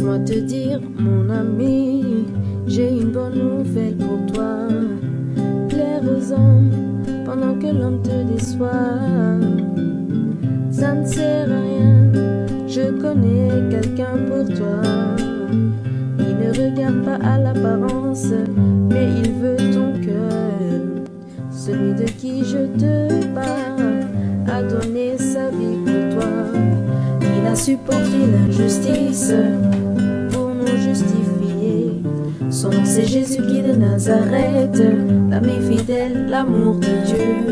Laisse-moi te dire, mon ami, j'ai une bonne nouvelle pour toi. Plaire aux hommes pendant que l'homme te déçoit, ça ne sert à rien. Je connais quelqu'un pour toi. Il ne regarde pas à l'apparence, mais il veut ton cœur. Celui de qui je te parle a donné sa vie pour toi. Il a supporté l'injustice pour nous justifier. Son nom c'est Jésus qui de Nazareth, l'ami fidèle, l'amour de Dieu.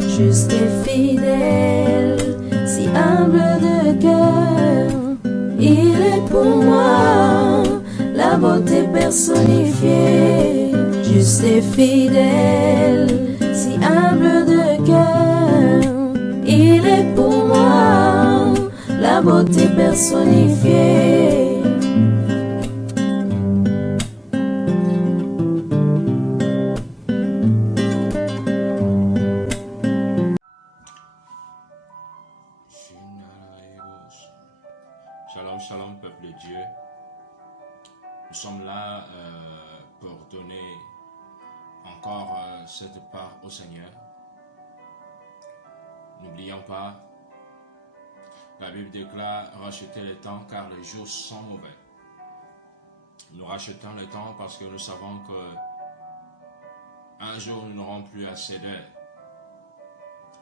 Juste et fidèle, si humble de cœur, il est pour moi la beauté personnifiée. Juste et fidèle, si humble de cœur, il est pour moi la beauté personnifiée. Shalom, shalom, peuple de Dieu. Nous sommes là pour donner encore cette part au Seigneur. N'oublions pas, la Bible déclare racheter le temps car les jours sont mauvais. Nous rachetons le temps parce que nous savons que un jour nous n'aurons plus assez d'heures.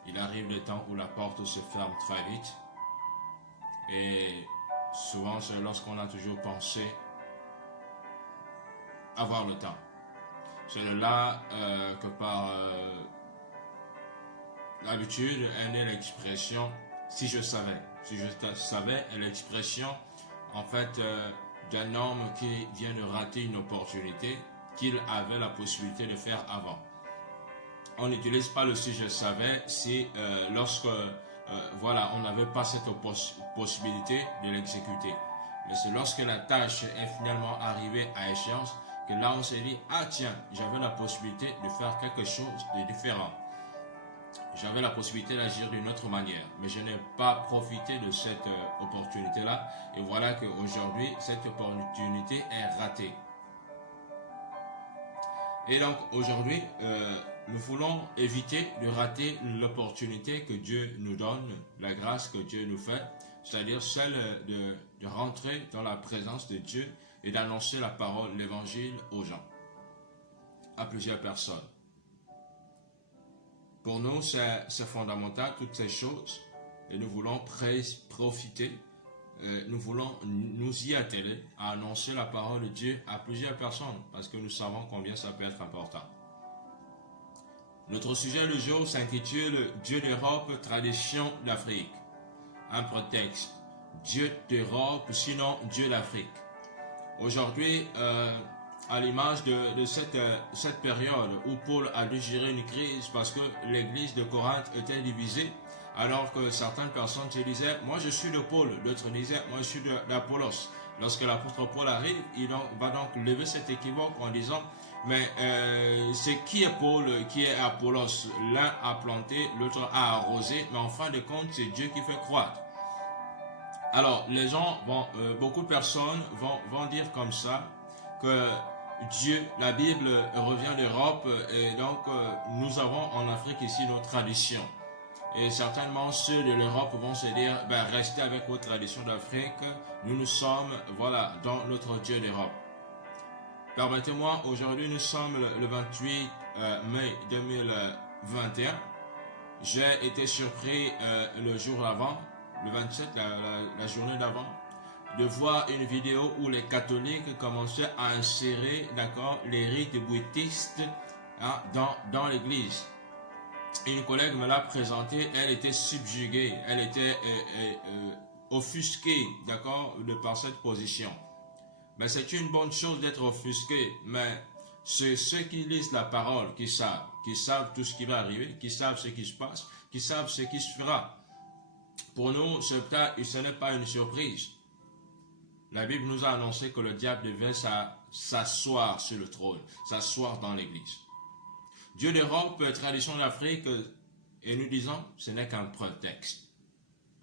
Il arrive le temps où la porte se ferme très vite et souvent c'est lorsqu'on a toujours pensé avoir le temps. C'est de là que par l'habitude est née l'expression « si je savais ». Si je savais est l'expression en fait d'un homme qui vient de rater une opportunité qu'il avait la possibilité de faire avant. On n'utilise pas le « si je savais » si lorsque voilà, on n'avait pas cette possibilité de l'exécuter. Mais c'est lorsque la tâche est finalement arrivée à échéance que là on s'est dit « ah tiens, j'avais la possibilité de faire quelque chose de différent. J'avais la possibilité d'agir d'une autre manière, mais je n'ai pas profité de cette opportunité-là. Et voilà qu'aujourd'hui, cette opportunité est ratée. Et donc aujourd'hui, nous voulons éviter de rater l'opportunité que Dieu nous donne, la grâce que Dieu nous fait, c'est-à-dire celle de rentrer dans la présence de Dieu et d'annoncer la parole, l'évangile aux gens, à plusieurs personnes. Pour nous, c'est fondamental, toutes ces choses, et nous voulons profiter, nous voulons nous y atteler à annoncer la parole de Dieu à plusieurs personnes, parce que nous savons combien ça peut être important. Notre sujet du jour s'intitule « Dieu d'Europe, tradition d'Afrique ». Un prétexte, Dieu d'Europe, sinon Dieu d'Afrique. Aujourd'hui, à l'image de cette période où Paul a dû gérer une crise parce que l'église de Corinthe était divisée, alors que certaines personnes se disaient « moi je suis de Paul », d'autres disaient « moi je suis d'Apollos ». Lorsque l'apôtre Paul arrive, il va donc lever cet équivoque en disant « mais c'est qui est Paul, qui est Apollos? L'un a planté, l'autre a arrosé, mais en fin de compte c'est Dieu qui fait croître ». Alors les gens beaucoup de personnes vont dire comme ça que Dieu, la Bible revient d'Europe et donc nous avons en Afrique ici nos traditions. Et certainement ceux de l'Europe vont se dire, ben, restez avec vos traditions d'Afrique, nous sommes voilà, dans notre Dieu d'Europe. Permettez-moi, aujourd'hui nous sommes le 28 mai 2021. J'ai été surpris le jour avant, le 27, la journée d'avant, de voir une vidéo où les catholiques commençaient à insérer les rites bouddhistes dans l'église. Une collègue me l'a présenté, elle était subjuguée, elle était offusquée de par cette position. Mais c'est une bonne chose d'être offusqué, mais c'est ceux qui lisent la parole qui savent tout ce qui va arriver, qui savent ce qui se passe, qui savent ce qui se fera. Pour nous, ce n'est pas une surprise. La Bible nous a annoncé que le diable devait s'asseoir sur le trône, s'asseoir dans l'église. Dieu d'Europe, tradition d'Afrique, et nous disons, ce n'est qu'un prétexte.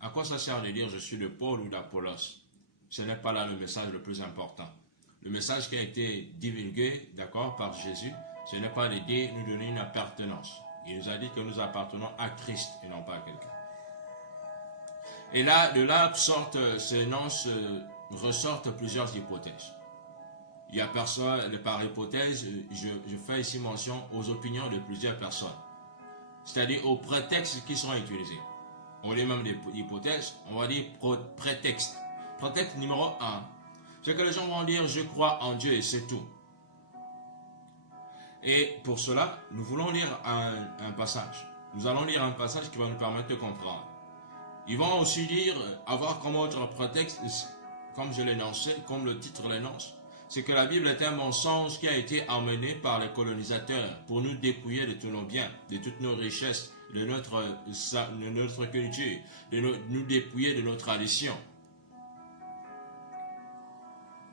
À quoi ça sert de dire je suis de Paul ou d'Apollos? ce n'est pas là le message le plus important. Le message qui a été divulgué, d'accord, par Jésus, ce n'est pas d'aider, nous donner une appartenance. Il nous a dit que nous appartenons à Christ et non pas à quelqu'un. Et là, de là ressortent plusieurs hypothèses. Il y a personne, par hypothèse, je fais ici mention aux opinions de plusieurs personnes. C'est-à-dire aux prétextes qui sont utilisés. On lit même des hypothèses, on va dire prétexte. Prétexte numéro 1, c'est que les gens vont dire je crois en Dieu et c'est tout. Et pour cela, nous voulons lire un passage. Nous allons lire un passage qui va nous permettre de comprendre. Ils vont aussi dire, avoir comme autre prétexte, comme je l'énonçais, comme le titre l'énonce, c'est que la Bible est un mensonge qui a été amené par les colonisateurs pour nous dépouiller de tous nos biens, de toutes nos richesses, de notre culture, de nous dépouiller de nos traditions.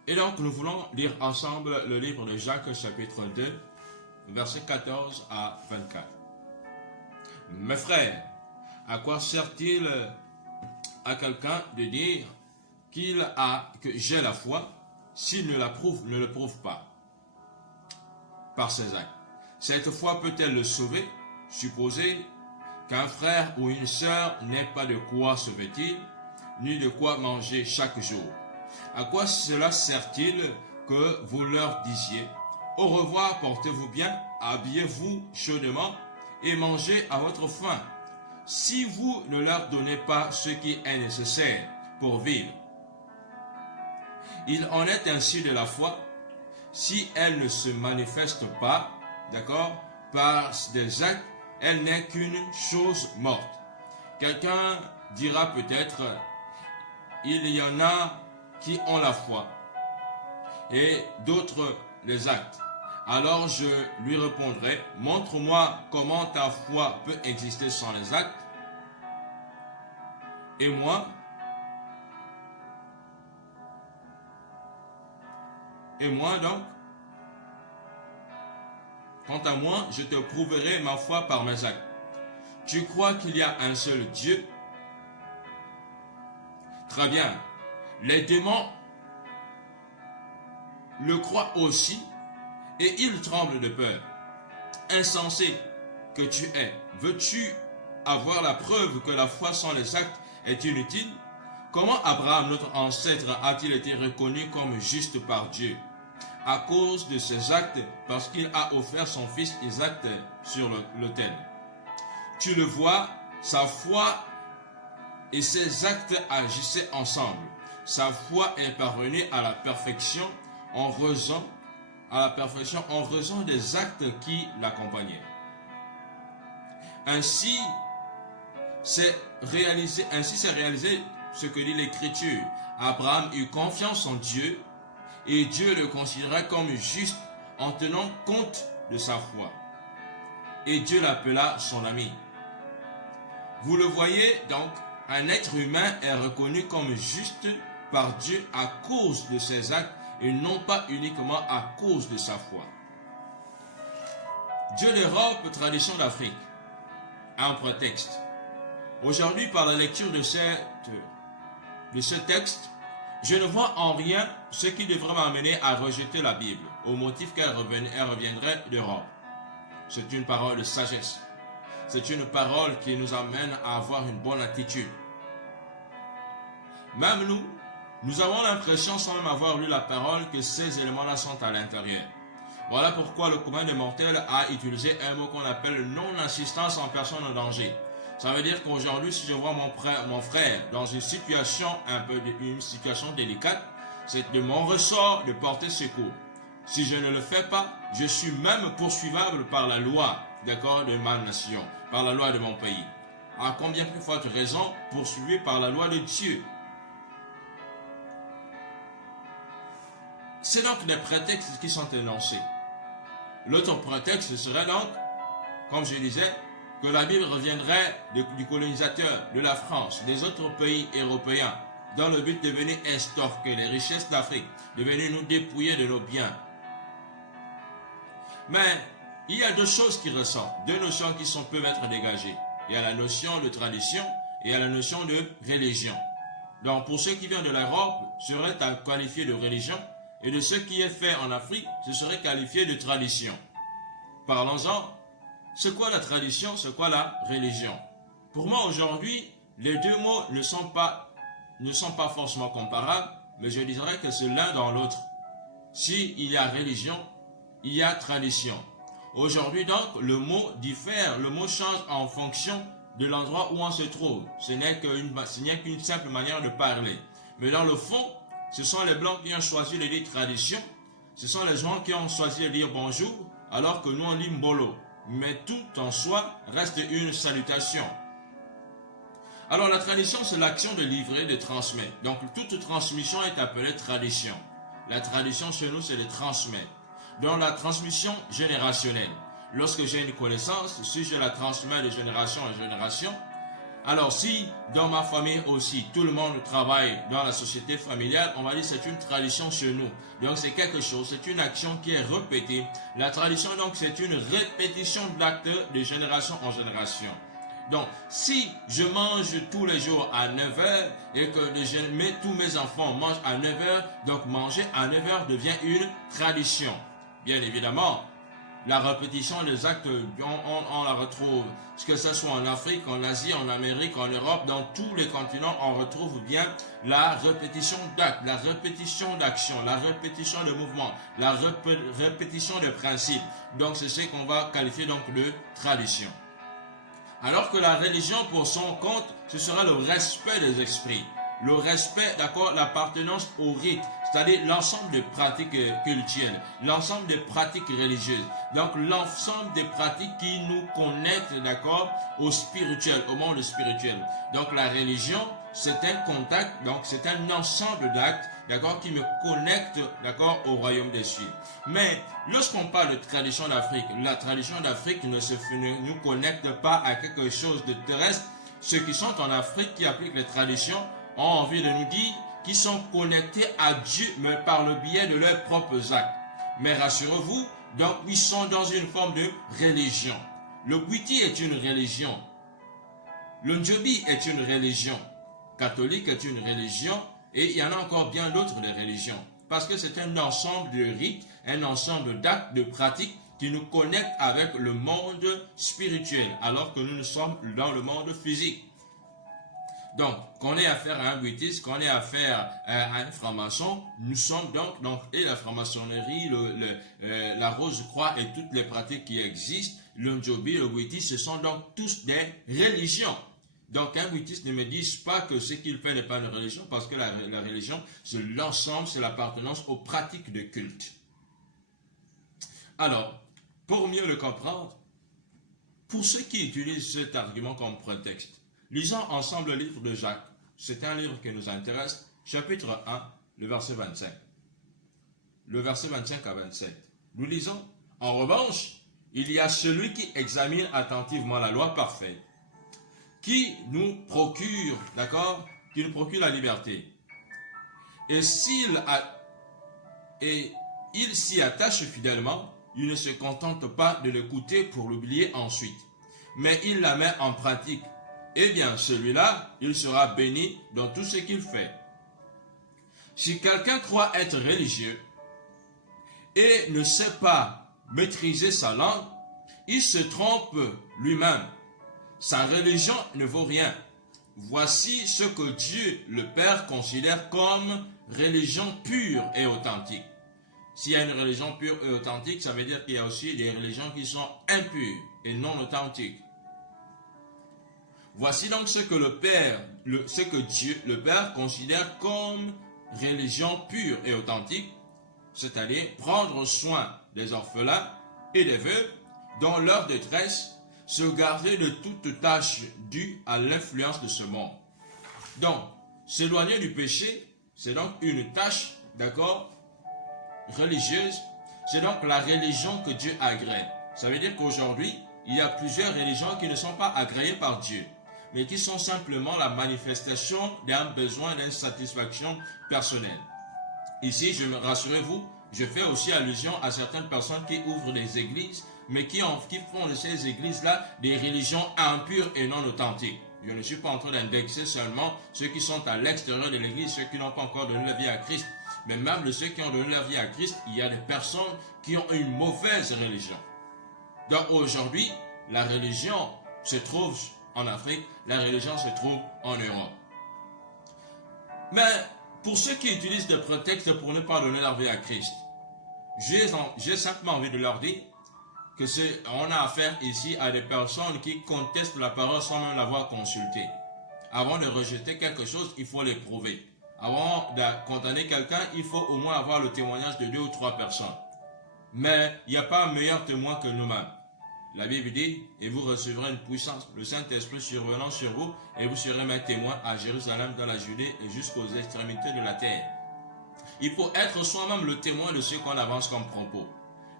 Et donc, nous voulons lire ensemble le livre de Jacques, chapitre 2, versets 14 à 24. Mes frères, à quoi sert-il à quelqu'un de dire que j'ai la foi s'il ne le prouve pas par ses actes? Cette foi peut-elle le sauver? Supposez qu'un frère ou une sœur n'ait pas de quoi se vêtir, ni de quoi manger chaque jour. À quoi cela sert-il que vous leur disiez « Au revoir, portez-vous bien, habillez-vous chaudement et mangez à votre faim » si vous ne leur donnez pas ce qui est nécessaire pour vivre? Il en est ainsi de la foi, si elle ne se manifeste pas, d'accord, par des actes, elle n'est qu'une chose morte. Quelqu'un dira peut-être, il y en a qui ont la foi et d'autres les actes. Alors je lui répondrai, montre-moi comment ta foi peut exister sans les actes. Et moi donc, quant à moi, je te prouverai ma foi par mes actes. Tu crois qu'il y a un seul Dieu? Très bien. Les démons le croient aussi et ils tremblent de peur. Insensé que tu es, veux-tu avoir la preuve que la foi sans les actes est inutile? Comment Abraham, notre ancêtre, a-t-il été reconnu comme juste par Dieu? À cause de ses actes, parce qu'il a offert son fils Isaac sur l'autel. Tu le vois, sa foi et ses actes agissaient ensemble. Sa foi est parvenue à la perfection en raison des actes qui l'accompagnaient. Ainsi c'est réalisé ce que dit l'Écriture. Abraham eut confiance en Dieu et Dieu le considéra comme juste en tenant compte de sa foi. Et Dieu l'appela son ami. Vous le voyez donc, un être humain est reconnu comme juste par Dieu à cause de ses actes et non pas uniquement à cause de sa foi. Dieu d'Europe, tradition d'Afrique. Un prétexte. Aujourd'hui, par la lecture de ce texte, je ne vois en rien ce qui devrait m'amener à rejeter la Bible, au motif qu'elle reviendrait d'Europe. C'est une parole de sagesse. C'est une parole qui nous amène à avoir une bonne attitude. Même nous avons l'impression, sans même avoir lu la parole, que ces éléments-là sont à l'intérieur. Voilà pourquoi le commun des mortels a utilisé un mot qu'on appelle non-assistance en personne en danger. Ça veut dire qu'aujourd'hui, si je vois mon frère dans une situation délicate, c'est de mon ressort de porter secours. Si je ne le fais pas, je suis même poursuivable par la loi, d'accord, de ma nation, par la loi de mon pays. À combien plus forte raison poursuivi par la loi de Dieu? C'est donc des prétextes qui sont énoncés. L'autre prétexte serait donc, comme je disais, que la Bible reviendrait du colonisateur, de la France, des autres pays européens, dans le but de venir extorquer les richesses d'Afrique, de venir nous dépouiller de nos biens. Mais il y a deux choses qui ressortent, deux notions qui peuvent être dégagées. Il y a la notion de tradition et il y a la notion de religion. Donc pour ceux qui viennent de l'Europe, serait qualifié de religion, et de ce qui est fait en Afrique, ce serait qualifié de tradition. Parlons-en. C'est quoi la tradition? C'est quoi la religion? Pour moi aujourd'hui, les deux mots ne sont pas forcément comparables, mais je dirais que c'est l'un dans l'autre. S'il y a religion, il y a tradition. Aujourd'hui donc, le mot diffère, le mot change en fonction de l'endroit où on se trouve. Ce n'est qu'une simple manière de parler. Mais dans le fond, ce sont les Blancs qui ont choisi de dire tradition. Ce sont les gens qui ont choisi de dire bonjour, alors que nous on dit mbolo. Mais tout en soi reste une salutation. Alors la tradition, c'est l'action de livrer, de transmettre. Donc toute transmission est appelée tradition. La tradition chez nous, c'est de transmettre. Donc la transmission générationnelle. Lorsque j'ai une connaissance, si je la transmets de génération en génération, alors si dans ma famille aussi, tout le monde travaille dans la société familiale, on va dire que c'est une tradition chez nous. Donc c'est quelque chose, c'est une action qui est répétée. La tradition donc c'est une répétition d'actes de génération en génération. Donc si je mange tous les jours à 9h et que tous mes enfants mangent à 9h, donc manger à 9h devient une tradition. Bien évidemment, la répétition des actes, on la retrouve, que ce soit en Afrique, en Asie, en Amérique, en Europe, dans tous les continents, on retrouve bien la répétition d'actes, la répétition d'actions, la répétition de mouvements, la répétition de principes. Donc c'est ce qu'on va qualifier donc de tradition. Alors que la religion, pour son compte, ce sera le respect des esprits. Le respect, d'accord, l'appartenance au rite, c'est-à-dire l'ensemble des pratiques culturelles, l'ensemble des pratiques religieuses. Donc l'ensemble des pratiques qui nous connectent, d'accord, au spirituel, au monde spirituel. Donc la religion, c'est un contact, donc c'est un ensemble d'actes, d'accord, qui me connecte, d'accord, au royaume des cieux. Mais lorsqu'on parle de tradition d'Afrique, la tradition d'Afrique ne nous connecte pas à quelque chose de terrestre. Ceux qui sont en Afrique, qui appliquent les traditions, ont envie de nous dire qu'ils sont connectés à Dieu, mais par le biais de leurs propres actes. Mais rassurez-vous, donc ils sont dans une forme de religion. Le Gwiti est une religion. Le Ndjobi est une religion. Catholique est une religion. Et il y en a encore bien d'autres de religions. Parce que c'est un ensemble de rites, un ensemble d'actes, de pratiques qui nous connectent avec le monde spirituel, alors que nous sommes dans le monde physique. Donc, qu'on ait affaire à un bouddhiste, qu'on ait affaire à un franc-maçon, nous sommes donc et la franc-maçonnerie, la rose-croix et toutes les pratiques qui existent, le Ndjobi, le bouddhiste, ce sont donc tous des religions. Donc, un bouddhiste ne me dise pas que ce qu'il fait n'est pas une religion, parce que la religion, c'est l'ensemble, c'est l'appartenance aux pratiques de culte. Alors, pour mieux le comprendre, pour ceux qui utilisent cet argument comme prétexte, lisons ensemble le livre de Jacques. C'est un livre qui nous intéresse, chapitre 1, le verset 25. Le verset 25 à 27. Nous lisons, « En revanche, il y a celui qui examine attentivement la loi parfaite, qui nous procure, d'accord, qui nous procure la liberté. Et il s'y attache fidèlement, il ne se contente pas de l'écouter pour l'oublier ensuite, mais il la met en pratique. Eh bien, celui-là, il sera béni dans tout ce qu'il fait. Si quelqu'un croit être religieux et ne sait pas maîtriser sa langue, il se trompe lui-même. Sa religion ne vaut rien. Voici ce que Dieu, le Père, considère comme religion pure et authentique. S'il y a une religion pure et authentique, ça veut dire qu'il y a aussi des religions qui sont impures et non authentiques. Voici donc ce que Dieu, le Père, considère comme religion pure et authentique, c'est-à-dire prendre soin des orphelins et des veuves dans leur détresse, se garder de toute tâche due à l'influence de ce monde. Donc, s'éloigner du péché, c'est donc une tâche, d'accord, religieuse, c'est donc la religion que Dieu agrée. Ça veut dire qu'aujourd'hui, il y a plusieurs religions qui ne sont pas agréées par Dieu, mais qui sont simplement la manifestation d'un besoin, d'une satisfaction personnelle. Ici, rassurez-vous, je fais aussi allusion à certaines personnes qui ouvrent des églises, mais qui font de ces églises-là des religions impures et non authentiques. Je ne suis pas en train d'indexer seulement ceux qui sont à l'extérieur de l'église, ceux qui n'ont pas encore donné la vie à Christ. Mais même ceux qui ont donné la vie à Christ, il y a des personnes qui ont une mauvaise religion. Donc aujourd'hui, la religion se trouve en Afrique, la religion se trouve en Europe. Mais pour ceux qui utilisent des prétextes pour ne pas donner leur vie à Christ, j'ai simplement envie de leur dire que on a affaire ici à des personnes qui contestent la parole sans même l'avoir consultée. Avant de rejeter quelque chose, il faut l'éprouver. Avant de condamner quelqu'un, il faut au moins avoir le témoignage de 2 ou 3 personnes. Mais il n'y a pas un meilleur témoin que nous-mêmes. La Bible dit, et vous recevrez une puissance, le Saint-Esprit survenant sur vous, et vous serez mes témoins à Jérusalem, dans la Judée et jusqu'aux extrémités de la terre. Il faut être soi-même le témoin de ce qu'on avance comme propos.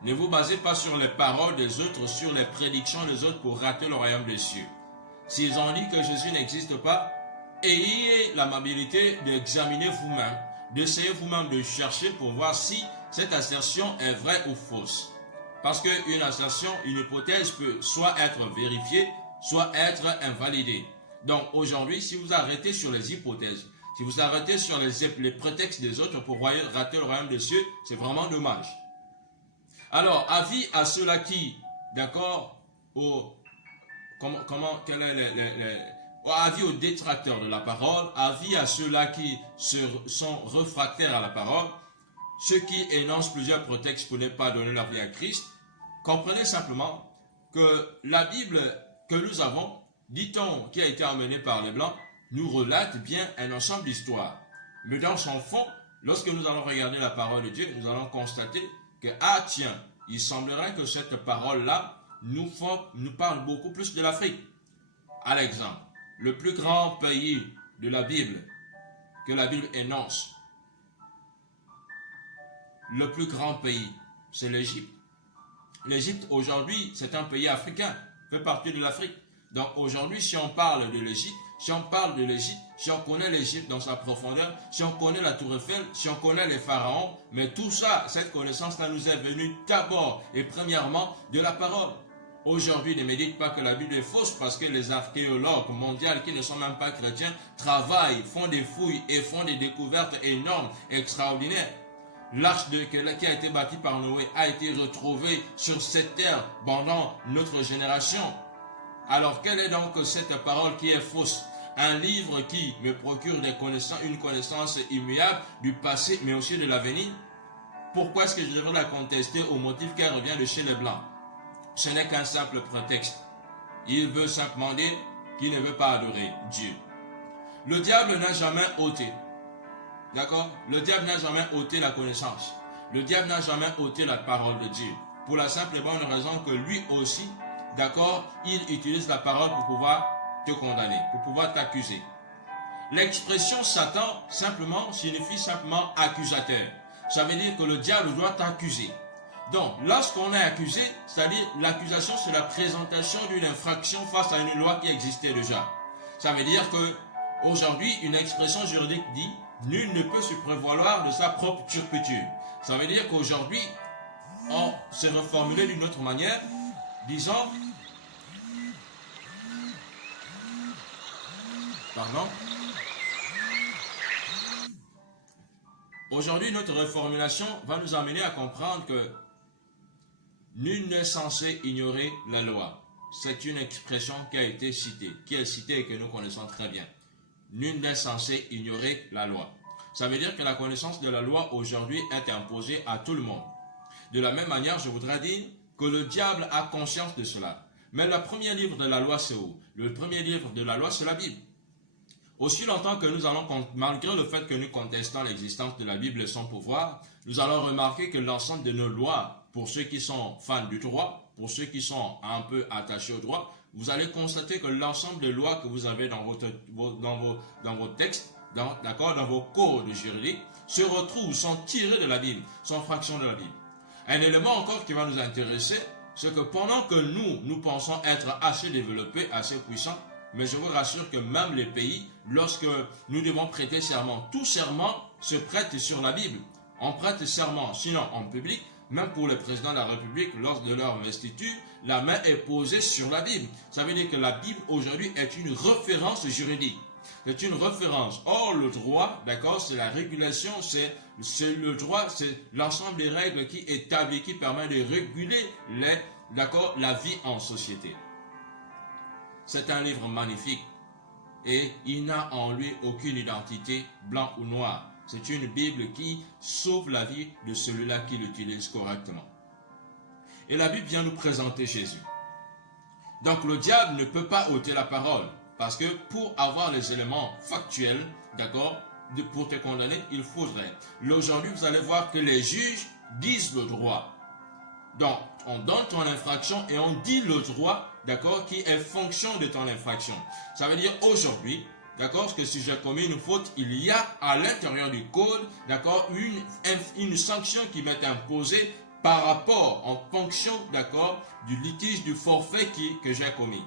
Ne vous basez pas sur les paroles des autres, sur les prédictions des autres pour rater le royaume des cieux. S'ils ont dit que Jésus n'existe pas, ayez l'amabilité d'examiner vous-même, d'essayer vous-même de chercher pour voir si cette assertion est vraie ou fausse. Parce qu'une assertion, une hypothèse peut soit être vérifiée, soit être invalidée. Donc aujourd'hui, si vous arrêtez sur les hypothèses, si vous arrêtez sur les prétextes des autres pour rater le royaume des cieux, c'est vraiment dommage. Alors, avis à ceux-là qui, d'accord, avis aux détracteurs de la parole, avis à ceux-là qui sont réfractaires à la parole, ceux qui énoncent plusieurs prétextes pour ne pas donner leur vie à Christ, comprenez simplement que la Bible que nous avons, dit-on, qui a été emmenée par les Blancs, nous relate bien un ensemble d'histoires. Mais dans son fond, lorsque nous allons regarder la parole de Dieu, nous allons constater que, ah tiens, il semblerait que cette parole-là nous parle beaucoup plus de l'Afrique. À l'exemple, le plus grand pays de la Bible, que la Bible énonce, le plus grand pays, c'est l'Égypte. L'Égypte, aujourd'hui, c'est un pays africain, fait partie de l'Afrique. Donc aujourd'hui, si on parle de l'Égypte, si on connaît l'Égypte dans sa profondeur, si on connaît la Tour Eiffel, si on connaît les pharaons, mais tout ça, cette connaissance-là nous est venue d'abord et premièrement de la parole. Aujourd'hui, ne me dites pas que la Bible est fausse parce que les archéologues mondiaux qui ne sont même pas chrétiens travaillent, font des fouilles et font des découvertes énormes, extraordinaires. L'arche qui a été bâtie par Noé a été retrouvée sur cette terre pendant notre génération. Alors, quelle est donc cette parole qui est fausse? Un livre qui me procure une connaissance immuable du passé, mais aussi de l'avenir. Pourquoi est-ce que je devrais la contester au motif qu'elle revient de chez les Blancs? Ce n'est qu'un simple prétexte. Il veut simplement dire qu'il ne veut pas adorer Dieu. Le diable n'a jamais ôté. D'accord? Le diable n'a jamais ôté la connaissance. Le diable n'a jamais ôté la parole de Dieu. Pour la simple et bonne raison que lui aussi, d'accord, il utilise la parole pour pouvoir te condamner, pour pouvoir t'accuser. L'expression Satan simplement signifie simplement accusateur. Ça veut dire que le diable doit t'accuser. Donc, lorsqu'on est accusé, c'est-à-dire l'accusation, c'est la présentation d'une infraction face à une loi qui existait déjà. Ça veut dire que aujourd'hui, une expression juridique dit nul ne peut se prévaloir de sa propre turpitude. Ça veut dire qu'aujourd'hui, on se reformulé d'une autre manière, disons, pardon. Aujourd'hui, notre reformulation va nous amener à comprendre que nul n'est censé ignorer la loi. C'est une expression qui a été citée, et que nous connaissons très bien. Nul n'est censé ignorer la loi. Ça veut dire que la connaissance de la loi aujourd'hui est imposée à tout le monde. De la même manière, je voudrais dire que le diable a conscience de cela. Mais le premier livre de la loi, c'est où? Le premier livre de la loi, c'est la Bible. Aussi longtemps que nous allons, malgré le fait que nous contestons l'existence de la Bible et son pouvoir, nous allons remarquer que l'ensemble de nos lois, pour ceux qui sont fans du droit, pour ceux qui sont un peu attachés au droit, vous allez constater que l'ensemble des lois que vous avez dans vos textes, dans vos codes juridiques, se retrouvent, sont tirés de la Bible, sont fractions de la Bible. Un élément encore qui va nous intéresser, c'est que pendant que nous pensons être assez développés, assez puissants, mais je vous rassure que même les pays, lorsque nous devons prêter serment, tout serment se prête sur la Bible. On prête serment, sinon en public, même pour le président de la République, lors de leur investiture, la main est posée sur la Bible. Ça veut dire que la Bible aujourd'hui est une référence juridique. C'est une référence. Or, le droit, d'accord, c'est la régulation, c'est le droit, c'est l'ensemble des règles qui établit, qui permet de réguler la vie en société. C'est un livre magnifique et il n'a en lui aucune identité, blanc ou noir. C'est une Bible qui sauve la vie de celui-là qui l'utilise correctement. Et la Bible vient nous présenter Jésus. Donc le diable ne peut pas ôter la parole. Parce que pour avoir les éléments factuels, d'accord, pour te condamner, il faudrait. Aujourd'hui, vous allez voir que les juges disent le droit. Donc, on donne ton infraction et on dit le droit, d'accord, qui est fonction de ton infraction. Ça veut dire aujourd'hui, d'accord, que si j'ai commis une faute, il y a à l'intérieur du code, d'accord, une sanction qui m'est imposée par rapport, en fonction, d'accord, du litige, du forfait que j'ai commis.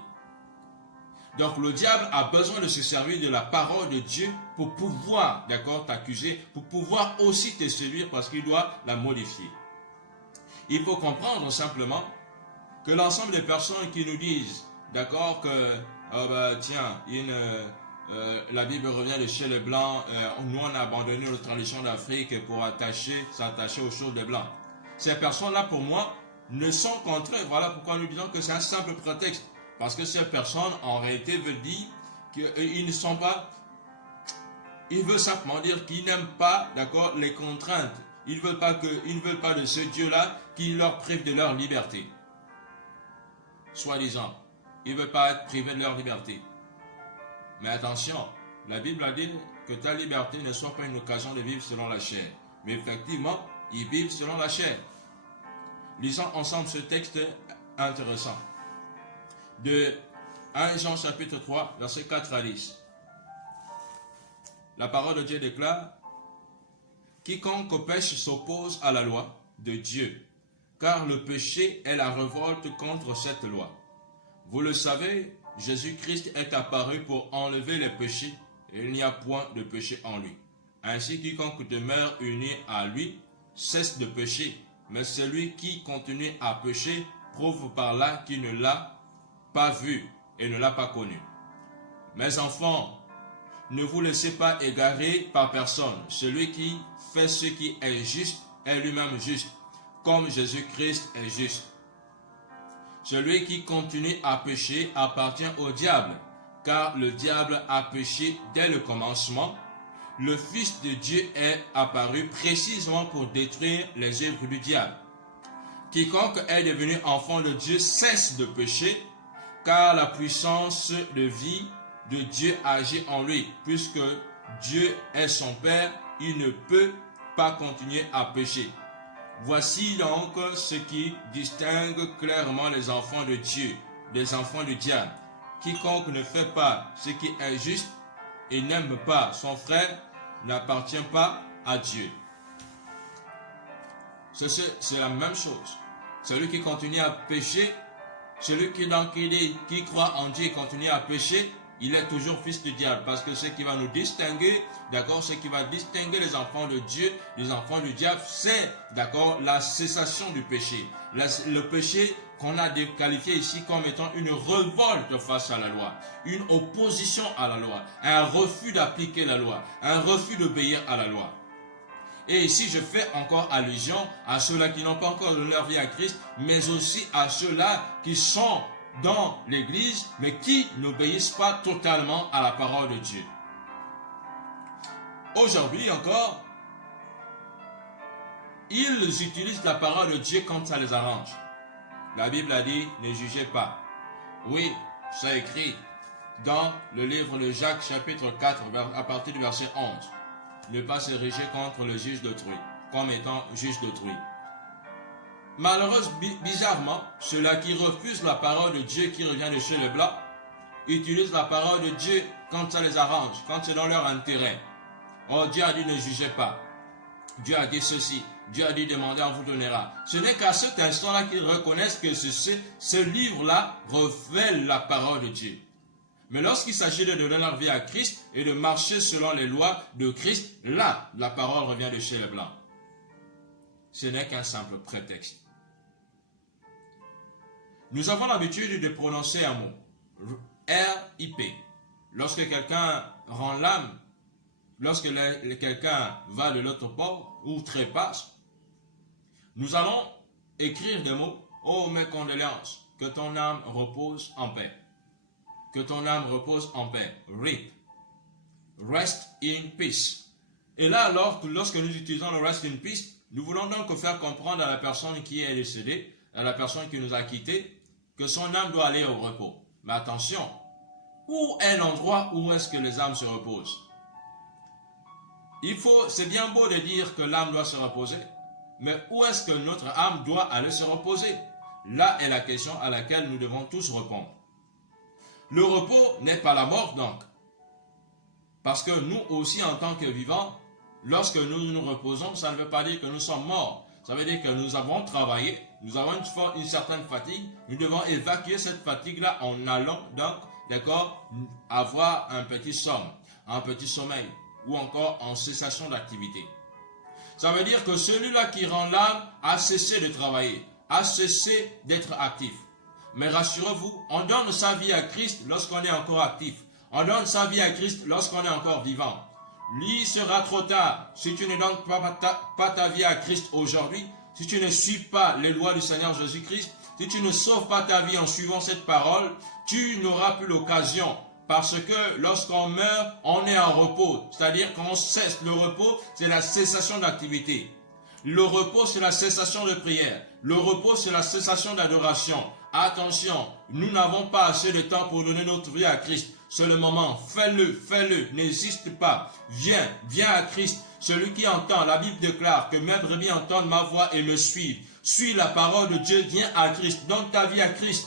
Donc le diable a besoin de se servir de la parole de Dieu pour pouvoir, d'accord, t'accuser, pour pouvoir aussi te séduire parce qu'il doit la modifier. Il faut comprendre simplement que l'ensemble des personnes qui nous disent, d'accord, que tiens, la Bible revient de chez les Blancs, nous on a abandonné notre tradition d'Afrique pour s'attacher aux choses des Blancs. Ces personnes-là pour moi ne sont contraires. Voilà pourquoi nous disons que c'est un simple prétexte. Parce que ces personnes, en réalité, veulent dire qu'ils ne sont pas... Ils veulent simplement dire qu'ils n'aiment pas, d'accord, les contraintes. Ils ne veulent pas de ce Dieu-là qui leur prive de leur liberté. Soi-disant. Ils ne veulent pas être privés de leur liberté. Mais attention, la Bible a dit que ta liberté ne soit pas une occasion de vivre selon la chair. Mais effectivement, ils vivent selon la chair. Lisons ensemble ce texte intéressant. De 1 Jean chapitre 3, versets 4 à 10. La parole de Dieu déclare: quiconque pêche s'oppose à la loi de Dieu, car le péché est la révolte contre cette loi. Vous le savez, Jésus-Christ est apparu pour enlever les péchés, et il n'y a point de péché en lui. Ainsi, quiconque demeure uni à lui cesse de pécher, mais celui qui continue à pécher prouve par là qu'il ne l'a pas vu et ne l'a pas connu. Mes enfants, ne vous laissez pas égarer par personne. Celui qui fait ce qui est juste est lui-même juste, comme Jésus-Christ est juste. Celui qui continue à pécher appartient au diable, car le diable a péché dès le commencement. Le Fils de Dieu est apparu précisément pour détruire les œuvres du diable. Quiconque est devenu enfant de Dieu cesse de pécher, car la puissance de vie de Dieu agit en lui. Puisque Dieu est son Père, il ne peut pas continuer à pécher. Voici donc ce qui distingue clairement les enfants de Dieu des enfants du diable. Quiconque ne fait pas ce qui est juste et n'aime pas son frère n'appartient pas à Dieu. C'est la même chose. Celui qui continue à pécher, celui qui croit en Dieu et continue à pécher, il est toujours fils du diable. Parce que ce qui va nous distinguer, d'accord, ce qui va distinguer les enfants de Dieu, les enfants du diable, c'est, d'accord, la cessation du péché. Le péché qu'on a qualifié ici comme étant une révolte face à la loi, une opposition à la loi, un refus d'appliquer la loi, un refus d'obéir à la loi. Et ici, je fais encore allusion à ceux-là qui n'ont pas encore donné leur vie à Christ, mais aussi à ceux-là qui sont dans l'Église, mais qui n'obéissent pas totalement à la parole de Dieu. Aujourd'hui encore, ils utilisent la parole de Dieu quand ça les arrange. La Bible a dit, ne jugez pas. Oui, c'est écrit dans le livre de Jacques, chapitre 4, à partir du verset 11. Ne pas s'ériger contre le juge d'autrui, comme étant juge d'autrui. Malheureusement, bizarrement, ceux-là qui refusent la parole de Dieu qui revient de chez les Blancs, utilisent la parole de Dieu quand ça les arrange, quand c'est dans leur intérêt. Oh, Dieu a dit ne jugez pas. Dieu a dit ceci. Dieu a dit demandez, on vous donnera. Ce n'est qu'à cet instant-là qu'ils reconnaissent que ce livre-là révèle la parole de Dieu. Mais lorsqu'il s'agit de donner leur vie à Christ et de marcher selon les lois de Christ, là, la parole revient de chez les Blancs. ce n'est qu'un simple prétexte. Nous avons l'habitude de prononcer un mot, R.I.P. Lorsque quelqu'un rend l'âme, lorsque quelqu'un va de l'autre bord ou trépasse, nous allons écrire des mots, oh mes condoléances, que ton âme repose en paix. Que ton âme repose en paix. RIP. Rest in peace. Et là, lorsque nous utilisons le rest in peace, nous voulons donc faire comprendre à la personne qui est décédée, à la personne qui nous a quittés, que son âme doit aller au repos. Mais attention, où est l'endroit où est-ce que les âmes se reposent? C'est bien beau de dire que l'âme doit se reposer, mais où est-ce que notre âme doit aller se reposer? Là est la question à laquelle nous devons tous répondre. Le repos n'est pas la mort donc. Parce que nous aussi en tant que vivants, lorsque nous nous reposons, ça ne veut pas dire que nous sommes morts. Ça veut dire que nous avons travaillé, nous avons une certaine fatigue, nous devons évacuer cette fatigue-là en allant donc, d'accord, avoir un petit sommeil, ou encore en cessation d'activité. Ça veut dire que celui-là qui rend l'âme a cessé de travailler, a cessé d'être actif. Mais rassurez-vous, on donne sa vie à Christ lorsqu'on est encore actif. On donne sa vie à Christ lorsqu'on est encore vivant. Il sera trop tard si tu ne donnes pas ta vie à Christ aujourd'hui, si tu ne suis pas les lois du Seigneur Jésus-Christ, si tu ne sauves pas ta vie en suivant cette parole, tu n'auras plus l'occasion. Parce que lorsqu'on meurt, on est en repos. C'est-à-dire qu'on cesse. Le repos, c'est la cessation d'activité. Le repos, c'est la cessation de prière. Le repos, c'est la cessation d'adoration. Attention, nous n'avons pas assez de temps pour donner notre vie à Christ. C'est le moment, fais-le, n'hésite pas. Viens à Christ. Celui qui entend, la Bible déclare que mes brebis entendent ma voix et me suivent. Suis la parole de Dieu, viens à Christ. Donne ta vie à Christ.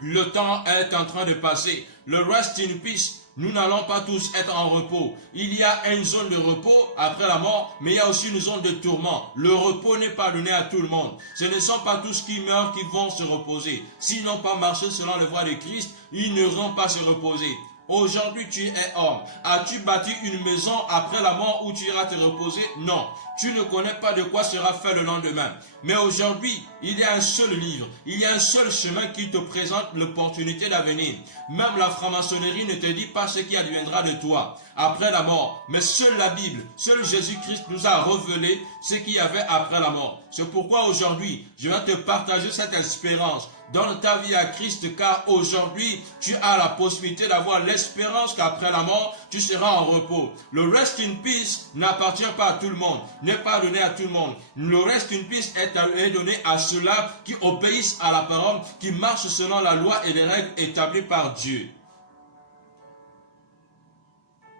Le temps est en train de passer. Le rest in peace, nous n'allons pas tous être en repos. Il y a une zone de repos après la mort, mais il y a aussi une zone de tourment. Le repos n'est pas donné à tout le monde. Ce ne sont pas tous qui meurent qui vont se reposer. S'ils n'ont pas marché selon les voies de Christ, ils n'iront pas se reposer. Aujourd'hui, tu es homme. As-tu bâti une maison après la mort où tu iras te reposer? Non. Tu ne connais pas de quoi sera fait le lendemain. Mais aujourd'hui, il y a un seul livre. Il y a un seul chemin qui te présente l'opportunité d'avenir. Même la franc-maçonnerie ne te dit pas ce qui adviendra de toi après la mort. Mais seule la Bible, seul Jésus-Christ nous a révélé ce qu'il y avait après la mort. C'est pourquoi aujourd'hui, je vais te partager cette espérance. Donne ta vie à Christ, car aujourd'hui, tu as la possibilité d'avoir l'espérance qu'après la mort, tu seras en repos. Le rest in peace n'appartient pas à tout le monde, n'est pas donné à tout le monde. Le rest in peace est donné à ceux-là qui obéissent à la parole, qui marchent selon la loi et les règles établies par Dieu.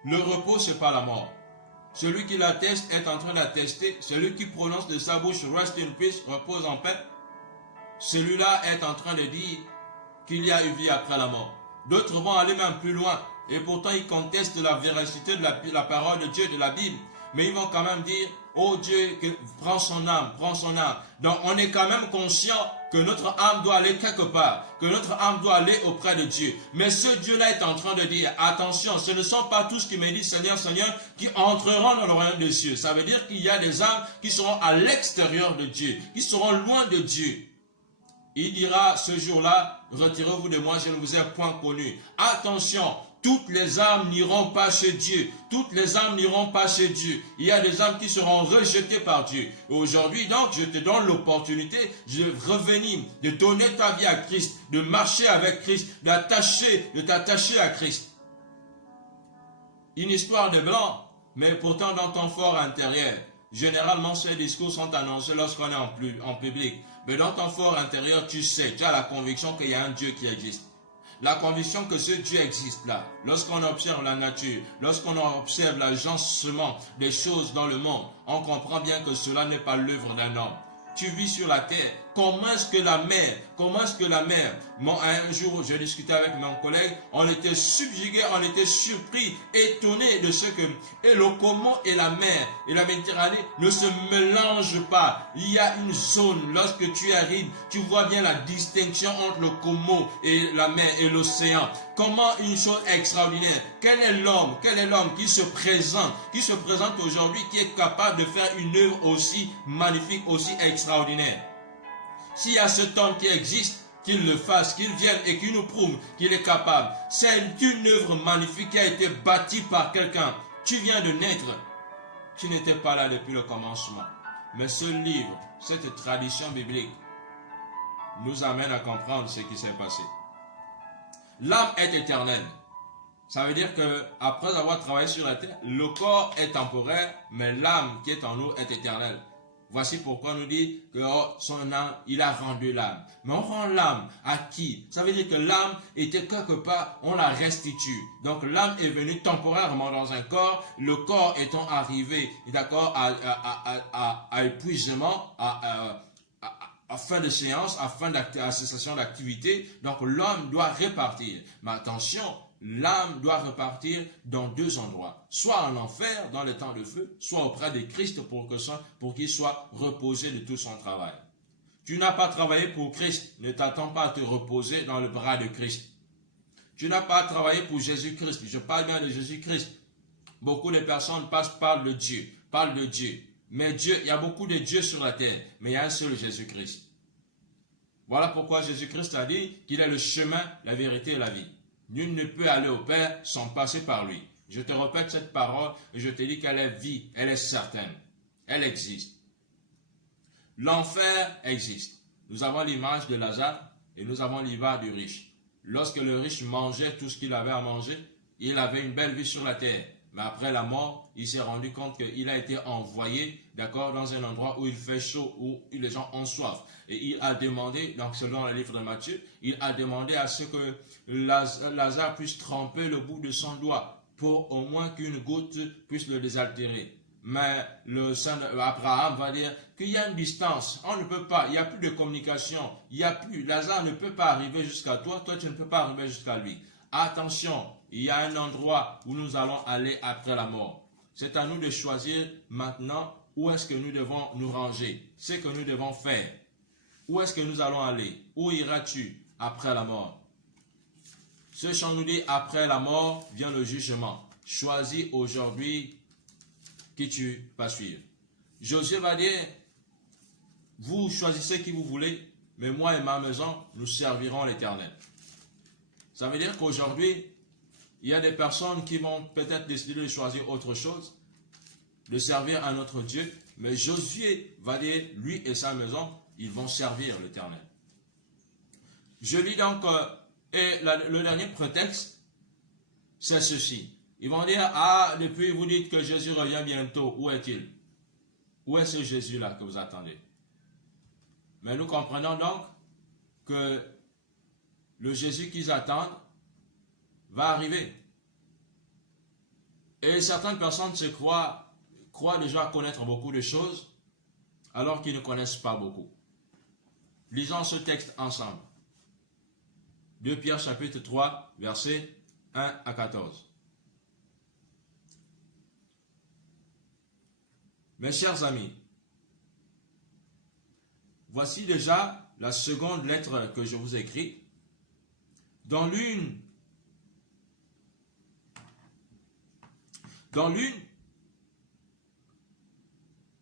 Le repos, ce n'est pas la mort. Celui qui l'atteste est en train d'attester. Celui qui prononce de sa bouche rest in peace, repose en paix. Celui-là est en train de dire qu'il y a une vie après la mort. D'autres vont aller même plus loin. Et pourtant, ils contestent la véracité de la parole de Dieu, de la Bible. Mais ils vont quand même dire, oh Dieu, prends son âme, prends son âme. Donc, on est quand même conscient que notre âme doit aller quelque part, que notre âme doit aller auprès de Dieu. Mais ce Dieu-là est en train de dire, attention, ce ne sont pas tous qui me disent Seigneur, Seigneur, qui entreront dans le royaume des cieux. Ça veut dire qu'il y a des âmes qui seront à l'extérieur de Dieu, qui seront loin de Dieu. Il dira ce jour-là, retirez-vous de moi, je ne vous ai point connu. Attention, toutes les âmes n'iront pas chez Dieu. Toutes les âmes n'iront pas chez Dieu. Il y a des âmes qui seront rejetées par Dieu. Aujourd'hui, donc, je te donne l'opportunité de revenir, de donner ta vie à Christ, de marcher avec Christ, de t'attacher à Christ. Une histoire de blanc, mais pourtant dans ton fort intérieur. Généralement, ces discours sont annoncés lorsqu'on est en public. Mais dans ton fort intérieur, tu sais, tu as la conviction qu'il y a un Dieu qui existe. La conviction que ce Dieu existe là. Lorsqu'on observe la nature, lorsqu'on observe l'agencement des choses dans le monde, on comprend bien que cela n'est pas l'œuvre d'un homme. Tu vis sur la terre comment est-ce que la mer, un jour j'ai discuté avec mon collègue, on était subjugué, on était surpris, étonné de ce que et le Congo et la mer et la Méditerranée ne se mélangent pas. Il y a une zone, lorsque tu arrives, tu vois bien la distinction entre le Congo et la mer et l'océan. Comment une chose extraordinaire. Quel est l'homme qui se présente aujourd'hui, qui est capable de faire une œuvre aussi magnifique, aussi extraordinaire. S'il y a cet homme qui existe, qu'il le fasse, qu'il vienne et qu'il nous prouve qu'il est capable. C'est une œuvre magnifique qui a été bâtie par quelqu'un. Tu viens de naître. Tu n'étais pas là depuis le commencement. Mais ce livre, cette tradition biblique, nous amène à comprendre ce qui s'est passé. L'âme est éternelle. Ça veut dire que après avoir travaillé sur la terre, le corps est temporaire, mais l'âme qui est en nous est éternelle. Voici pourquoi on nous dit que son âme, il a rendu l'âme. Mais on rend l'âme à qui? Ça veut dire que l'âme était quelque part, on la restitue. Donc l'âme est venue temporairement dans un corps, le corps étant arrivé, d'accord, à épuisement, à fin de séance, à cessation d'activité. Donc l'homme doit repartir. Mais attention, l'âme doit repartir dans deux endroits. Soit en enfer, dans le temps de feu, soit auprès de Christ pour qu'il soit reposé de tout son travail. Tu n'as pas travaillé pour Christ, ne t'attends pas à te reposer dans le bras de Christ. Tu n'as pas travaillé pour Jésus-Christ, je parle bien de Jésus-Christ. Beaucoup de personnes parlent de Dieu. Mais Dieu, il y a beaucoup de dieux sur la terre, mais il y a un seul Jésus-Christ. Voilà pourquoi Jésus-Christ a dit qu'il est le chemin, la vérité et la vie. Nul ne peut aller au Père sans passer par lui. Je te répète cette parole et je te dis qu'elle est vie, elle est certaine. Elle existe. L'enfer existe. Nous avons l'image de Lazare et nous avons l'image du riche. Lorsque le riche mangeait tout ce qu'il avait à manger, il avait une belle vie sur la terre. Mais après la mort, il s'est rendu compte qu'il a été envoyé, d'accord, dans un endroit où il fait chaud, où les gens ont soif. Et il a demandé, donc selon le livre de Matthieu, il a demandé à ce que Lazare puisse tremper le bout de son doigt pour au moins qu'une goutte puisse le désaltérer. Mais le saint Abraham va dire qu'il y a une distance, on ne peut pas, il n'y a plus de communication, Lazare ne peut pas arriver jusqu'à toi, toi tu ne peux pas arriver jusqu'à lui. Attention, il y a un endroit où nous allons aller après la mort. C'est à nous de choisir maintenant où est-ce que nous devons nous ranger, ce que nous devons faire. Où est-ce que nous allons aller? Où iras-tu après la mort? Ce chant nous dit, après la mort vient le jugement. Choisis aujourd'hui qui tu vas suivre. Josué va dire, vous choisissez qui vous voulez, mais moi et ma maison, nous servirons l'Éternel. Ça veut dire qu'aujourd'hui, il y a des personnes qui vont peut-être décider de choisir autre chose, de servir un autre Dieu, mais Josué va dire, lui et sa maison, ils vont servir l'Éternel. Je lis donc, et le dernier prétexte, c'est ceci. Ils vont dire, depuis vous dites que Jésus revient bientôt, où est-il? Où est ce Jésus-là que vous attendez? Mais nous comprenons donc que le Jésus qu'ils attendent va arriver. Et certaines personnes se croient déjà connaître beaucoup de choses, alors qu'ils ne connaissent pas beaucoup. Lisons ce texte ensemble. 2 Pierre chapitre 3, versets 1 à 14. Mes chers amis, voici déjà la seconde lettre que je vous écris. Dans l'une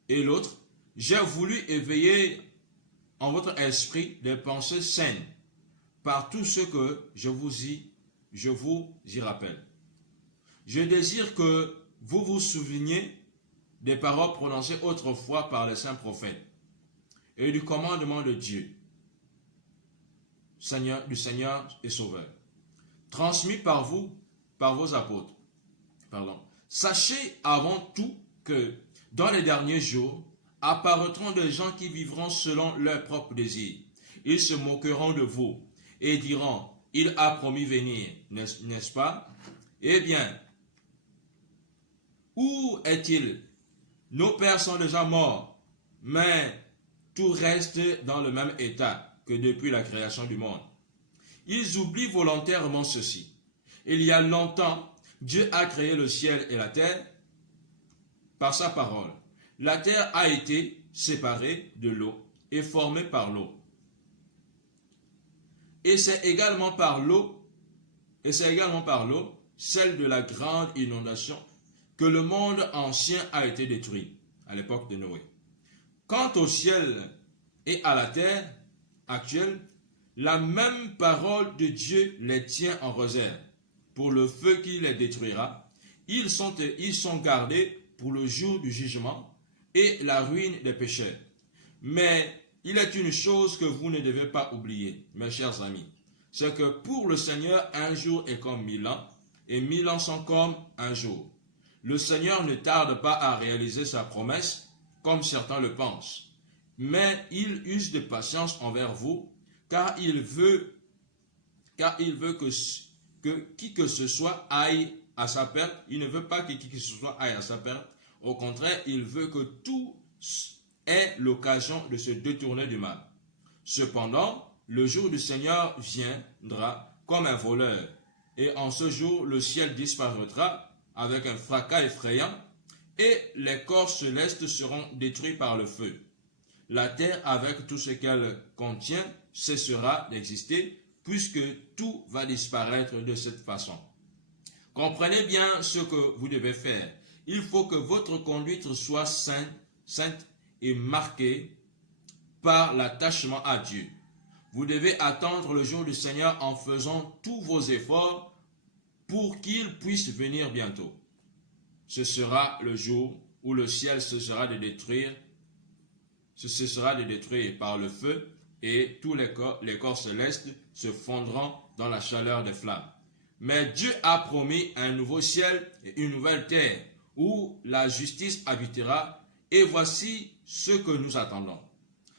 et l'autre, j'ai voulu éveiller en votre esprit des pensées saines par tout ce que je vous y rappelle. Je désire que vous vous souveniez des paroles prononcées autrefois par les saints prophètes et du commandement de Dieu, du Seigneur et Sauveur, transmis par vous, par vos apôtres. Sachez avant tout que dans les derniers jours apparaîtront des gens qui vivront selon leurs propres désirs. Ils se moqueront de vous et diront, il a promis venir, n'est-ce pas? Eh bien, où est-il? Nos pères sont déjà morts, mais tout reste dans le même état que depuis la création du monde. Ils oublient volontairement ceci. Il y a longtemps, Dieu a créé le ciel et la terre par sa parole. La terre a été séparée de l'eau et formée par l'eau. Et c'est également par l'eau, celle de la grande inondation, que le monde ancien a été détruit à l'époque de Noé. Quant au ciel et à la terre actuelle, la même parole de Dieu les tient en réserve pour le feu qui les détruira. Ils sont gardés pour le jour du jugement et la ruine des pécheurs. Mais il est une chose que vous ne devez pas oublier, mes chers amis, c'est que pour le Seigneur, un jour est comme 1000 ans, et 1000 ans sont comme un jour. Le Seigneur ne tarde pas à réaliser sa promesse, comme certains le pensent, mais il use de patience envers vous, car il veut que qui que ce soit aille à sa perte. Il ne veut pas que qui que ce soit aille à sa perte. Au contraire, il veut que tout ait l'occasion de se détourner du mal. Cependant, le jour du Seigneur viendra comme un voleur, et en ce jour, le ciel disparaîtra avec un fracas effrayant, et les corps célestes seront détruits par le feu. La terre, avec tout ce qu'elle contient, cessera d'exister, puisque tout va disparaître de cette façon. Comprenez bien ce que vous devez faire. Il faut que votre conduite soit sainte et marquée par l'attachement à Dieu. Vous devez attendre le jour du Seigneur en faisant tous vos efforts pour qu'il puisse venir bientôt. Ce sera le jour où le ciel cessera de détruire par le feu, et tous les corps célestes se fondront dans la chaleur des flammes. Mais Dieu a promis un nouveau ciel et une nouvelle terre où la justice habitera, et voici ce que nous attendons.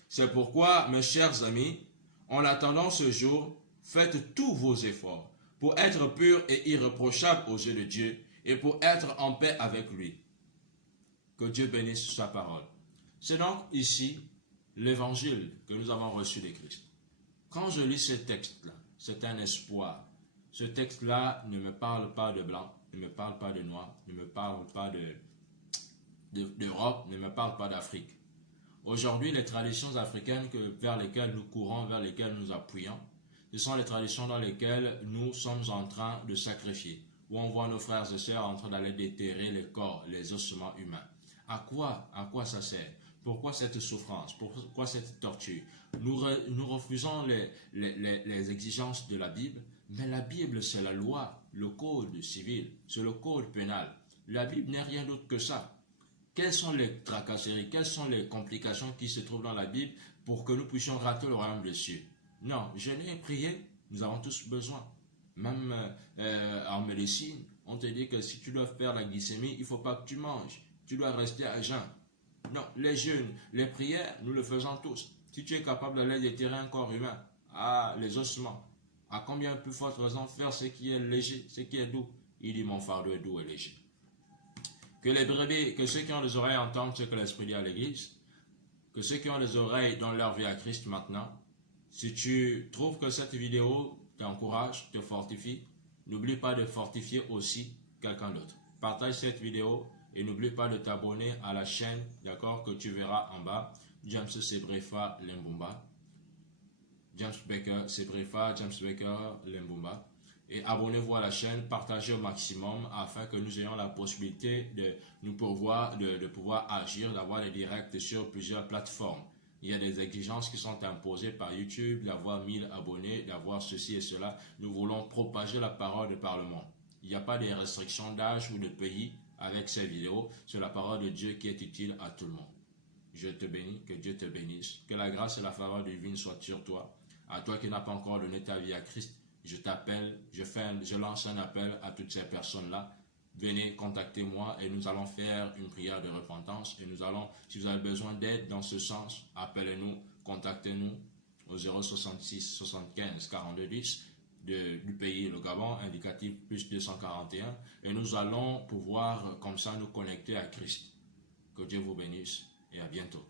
C'est pourquoi, mes chers amis, en attendant ce jour, faites tous vos efforts pour être purs et irréprochables aux yeux de Dieu et pour être en paix avec lui. Que Dieu bénisse sa parole. C'est donc ici l'évangile que nous avons reçu de Christ. Quand je lis ce texte-là, c'est un espoir. Ce texte-là ne me parle pas de blanc, ne me parle pas de noir, ne me parle pas d'Europe, ne me parle pas d'Afrique. Aujourd'hui, les traditions africaines vers lesquelles nous courons, vers lesquelles nous appuyons, ce sont les traditions dans lesquelles nous sommes en train de sacrifier, où on voit nos frères et sœurs en train d'aller déterrer les corps, les ossements humains. À quoi ça sert? Pourquoi cette souffrance? Pourquoi cette torture? Nous refusons les exigences de la Bible, mais la Bible, c'est la loi, le code civil, c'est le code pénal. La Bible n'est rien d'autre que ça. Quelles sont les tracasseries, quelles sont les complications qui se trouvent dans la Bible pour que nous puissions rater le royaume des cieux? Non, jeûner et prier, nous avons tous besoin. Même en médecine, on te dit que si tu dois faire la glycémie, il ne faut pas que tu manges. Tu dois rester à jeun. Non, les jeûnes, les prières, nous le faisons tous. Si tu es capable d'aller déterrer un corps humain, les ossements, à combien plus forte raison faire ce qui est léger, ce qui est doux? Il dit mon fardeau est doux et léger. Que les brebis, que ceux qui ont les oreilles entendent ce que l'Esprit dit à l'Église, que ceux qui ont les oreilles donnent leur vie à Christ maintenant. Si tu trouves que cette vidéo t'encourage, te fortifie, n'oublie pas de fortifier aussi quelqu'un d'autre. Partage cette vidéo et n'oublie pas de t'abonner à la chaîne, d'accord, que tu verras en bas, James Sebrefa Lembumba. James Baker Lembumba. Et abonnez-vous à la chaîne, partagez au maximum afin que nous ayons la possibilité de pouvoir agir, d'avoir des directs sur plusieurs plateformes. Il y a des exigences qui sont imposées par YouTube, d'avoir 1000 abonnés, d'avoir ceci et cela. Nous voulons propager la parole de par le monde. Il n'y a pas de restrictions d'âge ou de pays avec ces vidéos. C'est la parole de Dieu qui est utile à tout le monde. Je te bénis, que Dieu te bénisse. Que la grâce et la faveur divine soient sur toi. À toi qui n'as pas encore donné ta vie à Christ, je t'appelle, je lance un appel à toutes ces personnes-là. Venez, contactez-moi et nous allons faire une prière de repentance. Et nous allons, si vous avez besoin d'aide dans ce sens, appelez-nous, contactez-nous au 066 75 42 10 du pays, le Gabon, indicatif plus 241. Et nous allons pouvoir comme ça nous connecter à Christ. Que Dieu vous bénisse et à bientôt.